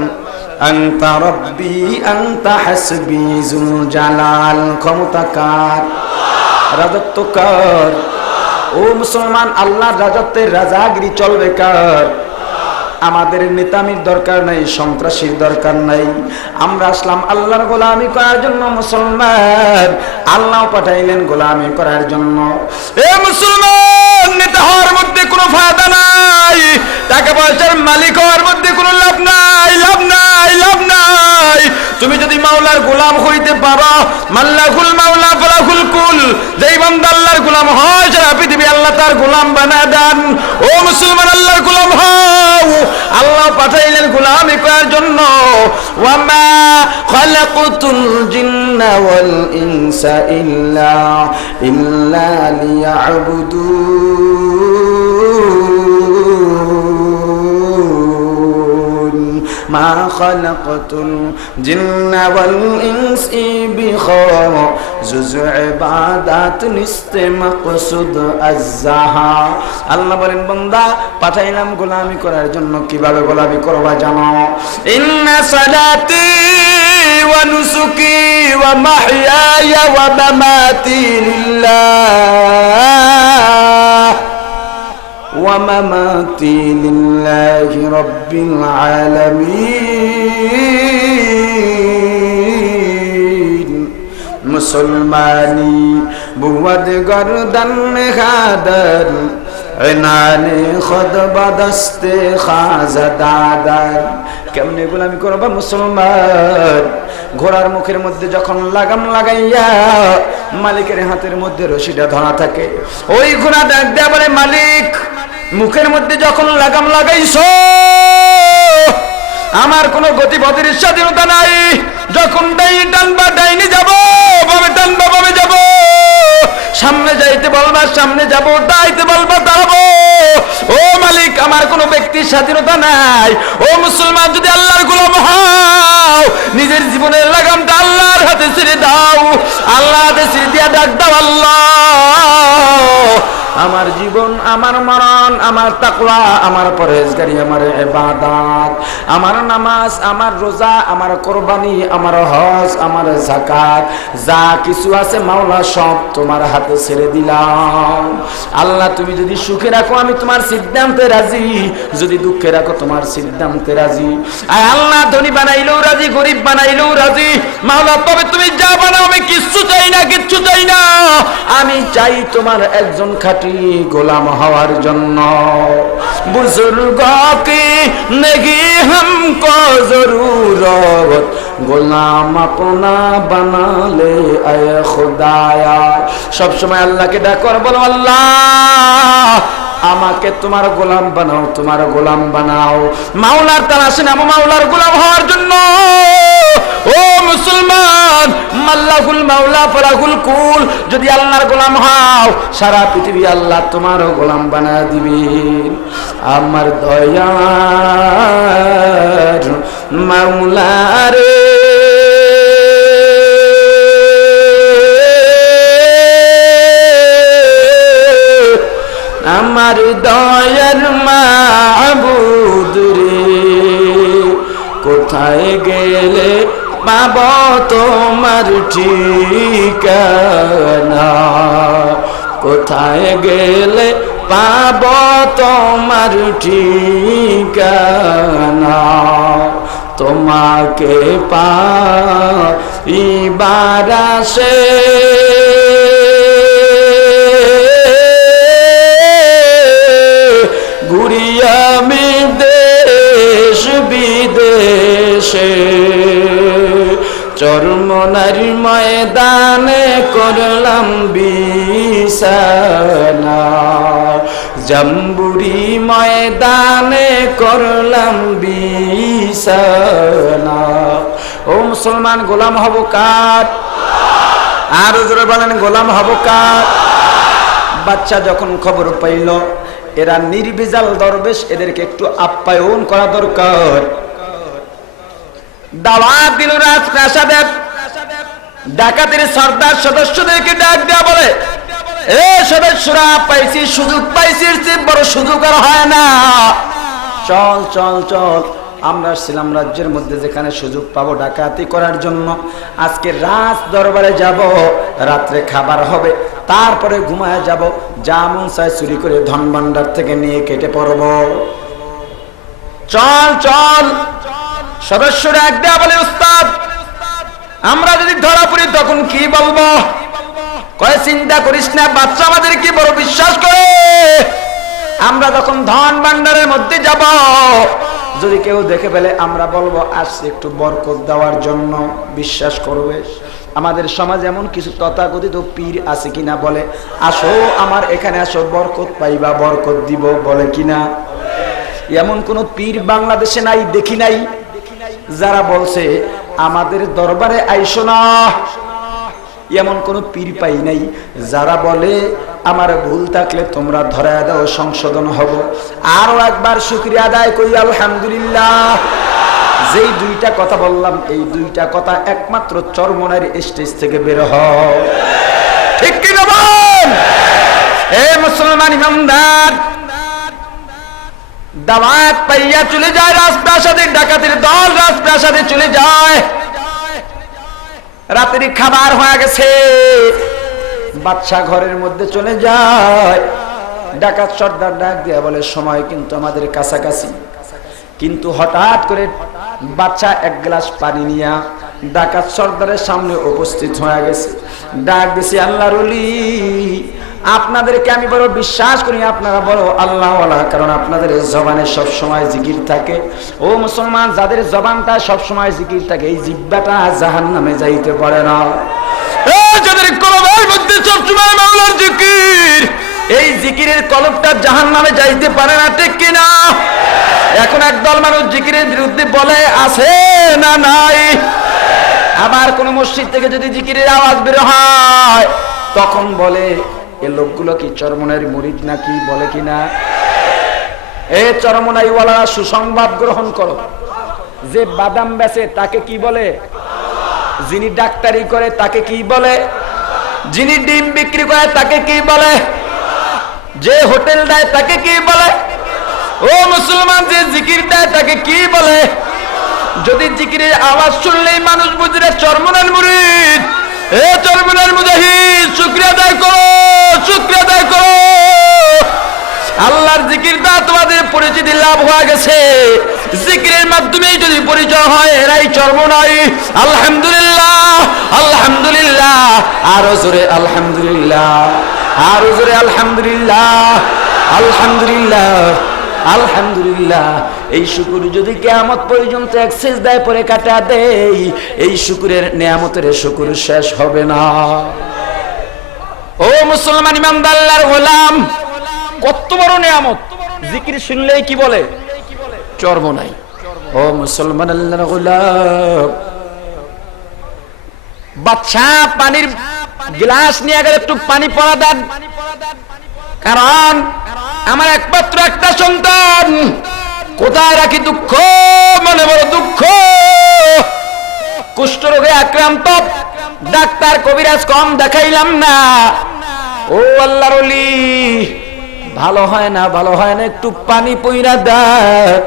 আনতা রব্বি আনতা হাসবি যুল জালাল। ক্ষমতাকার, রাজত্বকার। ও মুসলমান, আল্লাহর রাজত্বের রাজাগিরি চলবে কার? আমাদের নেতামির দরকার নাই, সন্ত্রাসীর দরকার নাই। আমরা আসলাম আল্লাহর গোলামি করার জন্য। মুসলমান, আল্লাহ পাঠাইলেন গোলামি করার জন্য। এ মুসলমান, নেতা হওয়ার মধ্যে কোনো ফায়দা নাই, টাকা পয়সার মালিক হওয়ার মধ্যে কোনো লাভ নাই, লাভ নাই, লাভ নাই। তুমি যদি মাওলার গোলাম হইতে পারো, মাল্লাহুল মাওলা ফালাহুল কুল, যেই বান্দা আল্লাহর গোলাম হয় সারা পৃথিবী আল্লাহ তার গোলাম বানায় দেন। ও মুসলমান, আল্লাহর গোলাম হও। আল্লাহ পাঠাইলেন গোলামি করার জন্য। ওয়ামা খালাকুতুল জিন্না ওয়াল ইনসা ইল্লা লিয়াবুদুন। মা খালাকতুল জিন্না ওয়াল ইনসি বিখা জুজু ইবাদাত নিস্তে মাকসুদ আয-যাহা। আল্লাহ বলেন বান্দা পাঠাইলাম গোলামি করার জন্য, কিভাবে গোলামি করবা জানো? ইন্না সালাতি ওয়া নুসুকি ওয়া মাহইয়ায়া ওয়া মামাতি লিল্লাহ ওয়া মামাতি লিল্লাহি রাব্বিল আলামিন। মুসলমানি বুয়াদ গরদান খাদার ইনানে খুদ বাদস্তে খাজাদাদার। কেমনে গোলামি করবা মুসলমান? ঘোড়ার মুখের মধ্যে যখন লাগাম লাগাইয়া মালিকের হাতের মধ্যে রশিটা ধরা থাকে, ওই ঘোড়া ডাক দেয়া বলে, মালিক মুখের মধ্যে যখন লাগাম লাগাইছো আমার কোনো গতিপথের স্বাধীনতা নাই। যখন টানবা ডাইনে যাব, ভাবে টানবা ভাবে যাব, সামনে যাইতে বলবা সামনে যাব, দাইতে বলবা দাঁড়াবো। ও মালিক আমার কোনো ব্যক্তির স্বাধীনতা নাই। ও মুসলমান যদি আল্লাহর গোলাম হও, নিজের জীবনের লাগামটা আল্লাহর হাতে ছেড়ে দাও। আল্লাহর হাতে ছেড়ে দিয়া ডাক দাও, আল্লাহ আমার জীবন, আমার মরণ, আমার তাকওয়া, আমার পরহেজগারি, আমার ইবাদত, আমার নামাজ, আমার রোজা, আমার কুরবানি, আমার হজ, আমার যাকাত, যা কিছু আছে মাওলা সব তোমার হাতে ছেড়ে দিলাম। আল্লাহ তুমি যদি সুখে রাখো আমি তোমার সিদ্ধান্তে রাজি, যদি দুঃখে রাখো তোমার সিদ্ধান্তে রাজি। আর আল্লাহ ধনী বানাইলেও রাজি, গরিব বানাইলেও রাজি। মাওলা তবে তুমি যা বানাও আমি কিচ্ছু চাই না, কিচ্ছু চাই না। আমি চাই তোমার একজন খাঁটি গোলাম হওয়ার জন্য। বুজুর্গো কি নেহি हमको जरूरत গোলাম আপনা বানালে আয় খুদায়া। সব সময় আল্লাহকে ডাকো আর বলো, আল্লাহ আমাকে তোমার গোলাম বানাও, তোমার গোলাম বানাও। মাওলার তালাশে নামো মাওলার গোলাম হওয়ার জন্য। ও মুসলমান, মাল্লাহুল মাওলা ফালাহুল কুল। যদি আল্লাহর গোলাম হও সারা পৃথিবী আল্লাহ তোমার গোলাম বানায় দিবেন। আমার দয়ার মাওলা রে আমার দয়ার মাবুদ রে, কোথায় গেলে পাব তোমার ঠিকানা? কোথায় গেলে পাব তোমার ঠিকানা? তোমাকে পাইবার আশে ঘুরি আমি দেশ বিদেশে, চরমনার ময়দানে করলাম বিছানা, জাম্বুরি ময়দানে করলাম বিছানা। ও মুসলমান, গোলাম হব কার? আর জোরে বলেন, গোলাম হব কার? বাচ্চা যখন খবর পাইল এরা নির্বিজাল দরবেশ, এদেরকে একটু আপ্যায়ন করা দরকার। দাওয়াত দিল রাজপ্রাসাদে, ডাকাতের সর্দার সদস্যদেরকে ডাক দেয়া বলে, এ সদস্যরা পাইছি, সুযোগ পাইছি, বড় সুযোগ আর হয় না। চল চল চল, আমরা ছিলাম রাজ্যের মধ্যে যেখানে সুযোগ পাবো ডাকাতি করার জন্য। আজকে রাজ দরবারে যাব, রাত্রে খাবার হবে, তারপরে ঘুমায় যাব, যা মন চায় চুরি করে ধন ভান্ডার থেকে নিয়ে কেটে পড়ব। চল চল। সদস্যরা এক দেয়া বলে, উস্তাদ আমরা যদি ধরা পড়ি তখন কি বলবো? কয় চিন্তা করিস না, বাচ্চা আমাদের কি বড় বিশ্বাস করে। আমরা তখন ধন ভান্ডারের মধ্যে যাব, যদি কেউ দেখে ফেলে আমরা বলবো আসছে একটু বরকত দেওয়ার জন্য, বিশ্বাস করবে। আমাদের সমাজে এমন কিছু তথাকথিত পীর আছে কিনা, বলে আসো আমার এখানে আসো বরকত পাইবা, বরকত দিব, বলে কিনা? এমন কোন পীর বাংলাদেশে নাই, দেখি নাই যারা বলছে আমাদের দরবারে আইসো না। এমন কোন পীর পাই নাই যারা বলে আমার ভুল থাকলে তোমরা ধরায় দাও, সংশোধন হব। আরো একবার শুকরিয়া আদায় করি আলহামদুলিল্লাহ। যেই দুইটা কথা বললাম, এই দুইটা কথা একমাত্র চরমনার স্টেজ থেকে বের হয়। ঠিক কি না বল? এই মুসলমান ইমানদার, দাওয়াত পাইয়া চলে যায় রাজপ্রাসাদে, ডাকাতের দল রাজপ্রাসাদে চলে যায়। রাতের খাবার হয়ে গেছে, বাদশা ঘরের মধ্যে চলে যায়। ডাকাত সর্দার ডাক দিয়া বলে, সময় কিন্তু আমাদের কাছাকাছি। কিন্তু হঠাৎ করে বাদশা এক গ্লাস পানি নিয়া ডাকাত সর্দারের সামনে উপস্থিত হয়ে গেছে। ডাক দিছি, আল্লাহর ওলি, আপনাদেরকে আমি বড় বিশ্বাস করি, আপনারা বড় আল্লাহওয়ালা, কারণ আপনাদের জবানে সব সময় জিকির থাকে। ও মুসলমান, যাদের জবানটা সব সময় জিকির থাকে, এই জিহ্বাটা জাহান্নামে যাইতে পারে না। যাদের কলবের মধ্যে সব সময় মাওলার জিকির, এই জিকিরের কলবটা জাহান্নামে যাইতে পারে না। ঠিক কিনা? এখন একদল মানুষ জিকিরের বিরুদ্ধে বলে, আছে না নাই? আবার কোন মসজিদ থেকে যদি জিকিরের আওয়াজ বের হয়, তখন বলে, এ লোকগুলো কি চরমনাই মুরিদ নাকি? বলে কিনা? এ চরমনাই ওয়ালা, সুসংবাদ গ্রহণ করো। যে বাদাম বেচে তাকে কি বলে? যিনি ডাক্তারি করে তাকে কি বলে? যিনি ডিম বিক্রি করে তাকে কি বলে? যে হোটেল দেয় তাকে কি বলে? ও মুসলমান, যে জিকির দেয় তাকে কি বলে? যদি জিকিরের আওয়াজ শুনলেই মানুষ বুঝে চরমনাই মুরিদ, এ চরমনাই মুজাহিদ, শুকরিয়া আদায় করো, শুকরিয়া আদায় করো। আল্লাহর জিকিরটা তোমাদের পরিচিতি লাভ হয়ে গেছে। জিকিরের মাধ্যমে যদি পরিচয় হয়, এরাই চরমনাই। আলহামদুলিল্লাহ, আলহামদুলিল্লাহ, আরো জোরে আলহামদুলিল্লাহ, আরো জোরে আলহামদুলিল্লাহ, আলহামদুলিল্লাহ, আলহামদুলিল্লাহ। এই শুকুর যদি কিয়ামত পর্যন্ত এক্সেস দেয় পরে কাটা দেই, এই শুকুরের নিয়ামতের শুকুর শেষ হবে না। ও মুসলমান ইমানদার, আল্লাহর গোলাম, কত বড় নিয়ামত! জিকির শুনলেই কি বলে? চরমনাই। ও মুসলমান আল্লাহর গোলাম, বাদশা পানির গ্লাস নিয়ে গেলে একটু পানি পড়া দেন, কারণ আমার একমাত্র একটা সন্তান। কোথায় রাখি দুঃখ, মনে বড় দুঃখ। কুষ্ঠরোগে আক্রান্ত, ডাক্তার কবিরাজ কম দেখাইলাম না। ও আল্লাহর ওলি, ভালো হয় না, ভালো হয় না, একটু পানি পইরা দেখ,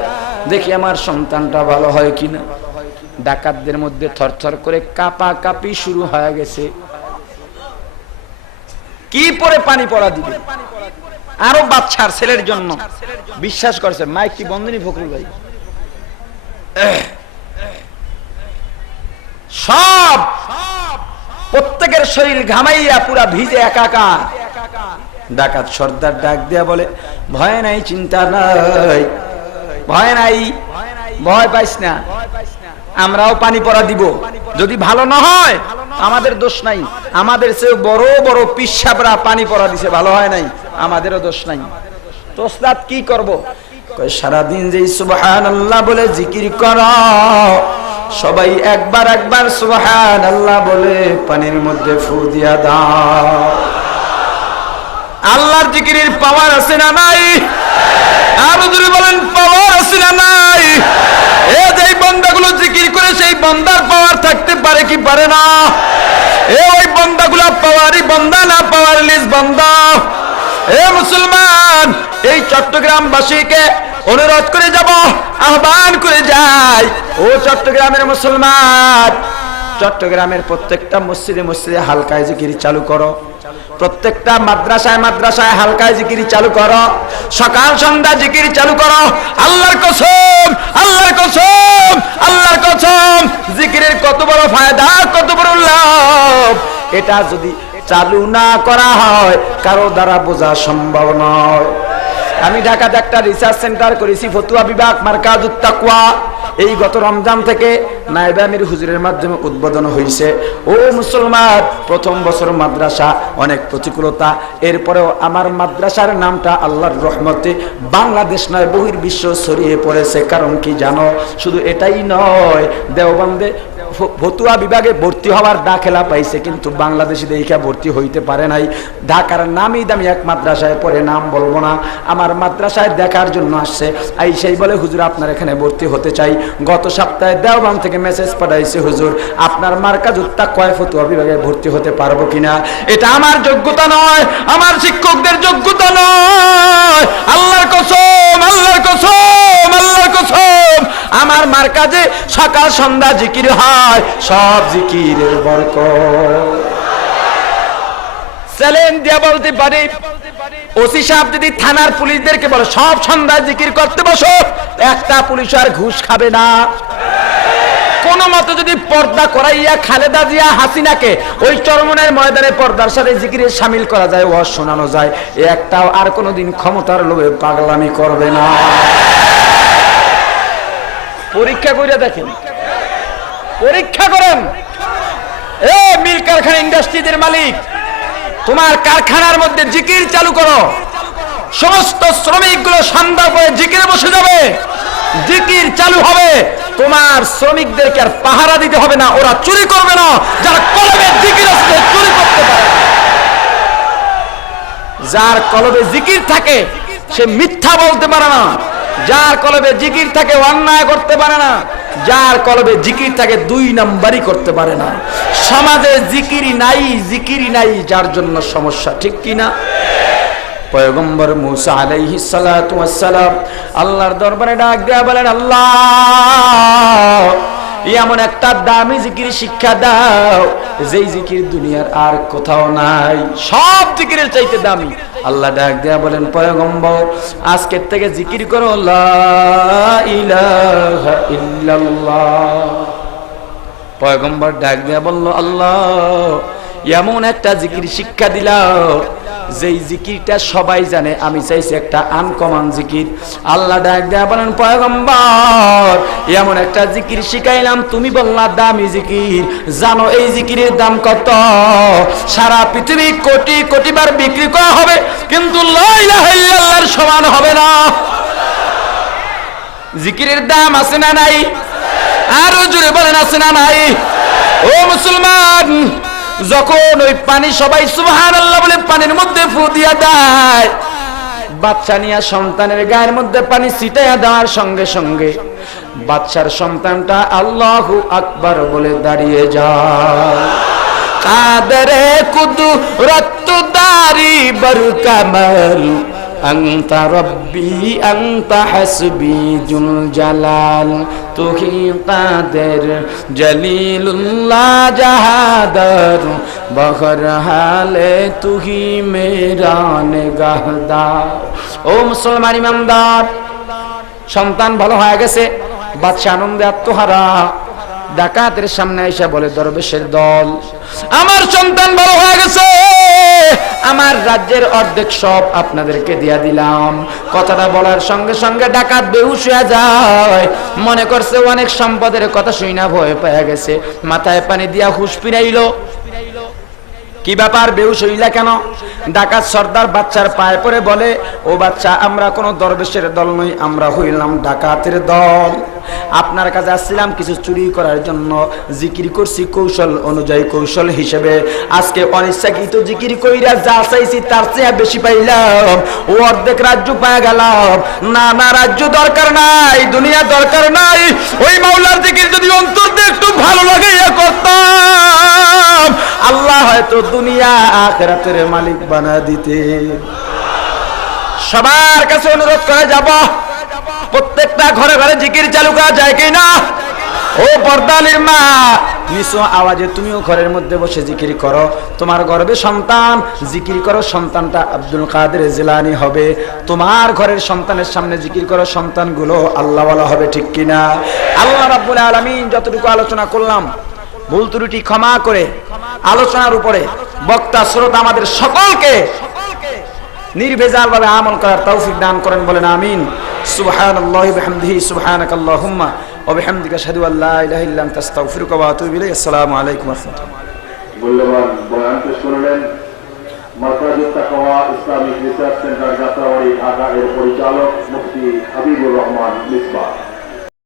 দেখি আমার সন্তানটা ভালো হয় কিনা। ডাকাতদের মধ্যে থরথর করে কাপা কাপি শুরু হয়ে গেছে। কি পরে পানি পড়া দিবে? আরো বাচ্চার ছেলের জন্য বিশ্বাস করছে। মাইকটি বন্ধনী ফখরুল ভাই, সব প্রত্যেকের শরীর ঘামাইয়া পুরা ভিজে একাকার। ডাকাত সর্দার ডাক দিয়া বলে, ভয় নাই, চিন্তা নাই, ভয় নাই, ভয় পাইস না, আমরাও পানি পড়া দিব। যদি ভালো না হয় আমাদের দোষ নাই, আমাদের চেয়ে বড় বড় পিসাবরা পানি পড়া দিছে, ভালো হয় নাই, আমাদেরও দোষ নাই। তো ওস্তাদ কি করব? কয়, সারাদিন যেই সুবহানাল্লাহ বলে জিকির করো, সবাই একবার একবার সুবহানাল্লাহ বলে পানির মধ্যে ফু দিয়া দাও। আল্লাহর জিকিরের পাওয়ার আছে না নাই? আরো জোরে বলেন, পাওয়ার আছে না নাই? এ যেই বান্দাগুলো জিকির করে, সেই বান্দার পাওয়ার থাকতে পারে কি পারে না? এ ওই বান্দাগুলো পাওয়ারই বান্দা না, পাওয়ারলেস বান্দা। এ মুসলমান, এই চট্টগ্রামবাসীকে অনুরোধ করে যাব, আহ্বান করে যাই, ও চট্টগ্রামের মুসলমান, চট্টগ্রামের প্রত্যেকটা মসজিদে মসজিদে হালকায় জিকির চালু করো। প্রত্যেকটা মাদ্রাসায় মাদ্রাসায় হালকায় জিকির চালু করো। সকাল সন্ধ্যা জিকির চালু করো। আল্লাহর কসম, আল্লাহর কসম, আল্লাহর কসম, জিকিরের কত বড় ফায়দা, কত বড় লাভ, এটা যদি চালু না করা হয় কারো দ্বারা বোঝা সম্ভব নয়। আমি ঢাকাতে একটা রিসার্চ সেন্টার করেছি, ফতুয়া বিভাগ, মারকাজুত তাকওয়া। এই গত রমজান থেকে নায়েবে আমির হুজুরের মাধ্যমে উদ্বোধন হয়েছে। ও মুসলমান, প্রথম বছর মাদ্রাসা, অনেক প্রতিকূলতা, এরপরেও আমার মাদ্রাসার নামটা আল্লাহর রহমতে বাংলাদেশ নয় বহির্বিশ্ব ছড়িয়ে পড়েছে। কারণ কি জানো? শুধু এটাই নয়, দেওবন্দে ফতুয়া বিভাগে ভর্তি হওয়ার দাখিলা পাইছে, কিন্তু বাংলাদেশি দেখা ভর্তি হইতে পারে নাই। ঢাকার নামি দামি এক মাদ্রাসায় পড়ে, নাম বলবো না, আমার মাদ্রাসায় দেখার জন্য আসছে। সেই বলে, হুজুর আপনার এখানে ভর্তি হতে চাই। নাই। গত সপ্তাহে দেওবন্দ থেকে মেসেজ পাঠাইছে, হুজুর আপনার মার্কাজুত তাকওয়া ফতোয়া বিভাগে ভর্তি হতে পারবো কিনা। এটা আমার যোগ্যতা নয়, আমার শিক্ষকদের যোগ্যতা নয়। আল্লাহর কসম, আল্লাহর কসম, আল্লাহর কসম, আমার মার্কাজে সকাল সন্ধ্যা জিকির হয়, সব জিকিরের বরকত। চ্যালেঞ্জ দিয়া বলতে পারি, ওসি সাহেব যদি থানার পুলিশদেরকে বলে সব সন্ধ্যায় জিকির করতে বসো, একটা পুলিশ আর ঘুষ খাবে না। কোন মতে যদি পর্দা করাইয়া খালেদা জিয়া হাসিনাকে ওই চরমনের ময়দানে পর্দার সাথে জিকিরে শামিল করা যায়, ওয়াজ শোনানো যায়, একটাও আর কোনোদিন ক্ষমতার লোভে পাগলামি করবে না। পরীক্ষা করে দেখেন, পরীক্ষা করেন। এ মিল কারখানা ইন্ডাস্ট্রিজের মালিক, তোমার কারখানার মধ্যে জিকির চালু করো, সমস্ত শ্রমিকগুলো সন্ধ্যা করে জিকিরে বসে যাবে, জিকির চালু হবে, তোমার শ্রমিকদেরকে আর পাহারা দিতে হবে না, ওরা চুরি করবে না। যারা কলবে জিকির আছে চুরি করতে পারে, যার কলবে জিকির থাকে সে মিথ্যা বলতে পারে না, যার কলবে জিকির থাকে অন্যায় করতে পারে না, যার কলবে জিকির থাকে দুই নাম্বারই করতে পারে না। সমাজে জিকিরই নাই, জিকিরই নাই, যার জন্য সমস্যা, ঠিক কিনা? পয়গম্বর মুসা আলাইহিস সালাতু ওয়াস সালাম আল্লাহর দরবারে ডাক দেয়া বলেন, আল্লাহ এমন একটা দামি জিকির শিক্ষা দাও যেই জিকির দুনিয়ার আর কোথাও নাই, সব জিকিরের চাইতে দামি। আল্লাহ ডাক দেয়া বলেন, পয়গম্বর আজকের থেকে জিকির করো লা ইলাহা ইল্লাল্লাহ। পয়গম্বর ডাক দেয়া বলল, আল্লাহ এমন একটা জিকির শিক্ষা দিলাও যেই জিকিরটা সবাই জানে, আমি চাইছি একটা আনকমন জিকির। আল্লাহ ডাক দেয়া বলেন, পয়গম্বর এমন একটা জিকির শিখাইলাম, তুমি বললা দামি জিকির, জানো এই জিকিরের দাম কত? সারা পৃথিবী কোটি কোটি বার বিক্রি করা হবে, কিন্তু লা ইলাহা ইল্লাল্লাহর সমান হবে না। জিকিরের দাম আছে না নাই? আরো জোরে বলেন, আছে না নাই? ও মুসলমান, যখন ওই পানি সবাই সুবহানাল্লাহ বলে পানির মধ্যে ফু দিয়া দেয়, বাচ্চা নিয়া সন্তানের গায়ের মধ্যে পানি ছিটাইয়া দেওয়ার সঙ্গে সঙ্গে বাচ্চার সন্তানটা আল্লাহু আকবার বলে দাঁড়িয়ে যায়। কাদরে কুদরত দারি বরকামাল আনতা রব্বি আনতা হাসবি জুল জালাল, তুহি কাদের জলিলুল্লাহ জাহাদার বহর হালে তুহি মেরা নিগাহদার। ও মুসলমান ইমানদার, সন্তান ভালো হয়ে গেছে, বাদশা আনন্দে আত্মহারা, ডাকাতের সামনে এসে বলে, দরবেশের দল আমার সন্তান ভালো হয়ে গেছে, আমার রাজ্যের অর্ধেক সব আপনাদেরকে দিয়া দিলাম। কথাটা বলার সঙ্গে সঙ্গে ডাকাত বেহুশ হয়ে যায়, মনে করছে অনেক সম্পদের কথা শুই না, ভয় পেয়ে গেছে, মাথায় পানি দিয়া হুঁশ ফিরাইলো। কি ব্যাপার, বেহুশ হইলা কেন? ডাকাত সর্দার বাচ্চার পায়ে পড়ে বলে, ও বাচ্চা, আমরা কোনো দরবেশের দল নই, আমরা হইলাম ডাকাতের দল। আপনার কাছে আসছিলাম কিছু চুরি করার জন্য, জিকির করছি কৌশল অনুযায়ী, কৌশল হিসেবে আজকে অনিচ্ছাকৃত জিকির কইরা যা চাইছি তার চেয়ে বেশি পাইলাম, ও অর্ধেক রাজ্য পাওয়া গেলাম। না না, রাজ্য দরকার নাই, দুনিয়া দরকার নাই, ওই মাওলার জিকির যদি অন্তর দিয়ে একটু ভালো লাগে করতাম, আল্লাহ হয়তো দুনিয়া আখিরাতের মালিক বানা দিতে। সবার কাছে অনুরোধ করে যাব, প্রত্যেকটা ঘরে ঘরে জিকির চালু করা যায় কিনা? ও পর্দালির মা, নিচু আওয়াজে তুমিও ঘরের মধ্যে বসে জিকির করো, তোমার গর্ভে সন্তান, জিকির করো, সন্তানটা আব্দুল কাদের জিলানী হবে। তোমার ঘরের সন্তানের সামনে জিকির করো, সন্তানগুলো আল্লাহওয়ালা হবে, ঠিক কিনা? আল্লাহ রাব্বুল আলামিন যতটুকু আলোচনা করলাম, ভুল ত্রুটি ক্ষমা করে আলোচনার উপরে বক্তা শ্রোতা আমাদের সকলকে নির্ভেজাল ভাবে আমল করার তৌফিক দান করেন, বলেন আমিন। সুবহানাল্লাহি ওয়া বিহামদিহি, সুবহানাকাল্লাহুম্মা ওয়া বিহামদিকা আশহাদু আল লা ইলাহা ইল্লা আনতা আস্তাগফিরুকা ওয়া আতুবু ইলাইক। আসসালামু আলাইকুম ওয়া রাহমাতুল্লাহ। মূল্যবান বয়ান পেশ করলেন মারকাজুত তাকওয়া Islamic research centre Jatrabari Dhaka এর পরিচালক মুফতি হাবিবুর রহমান মিসবাহ।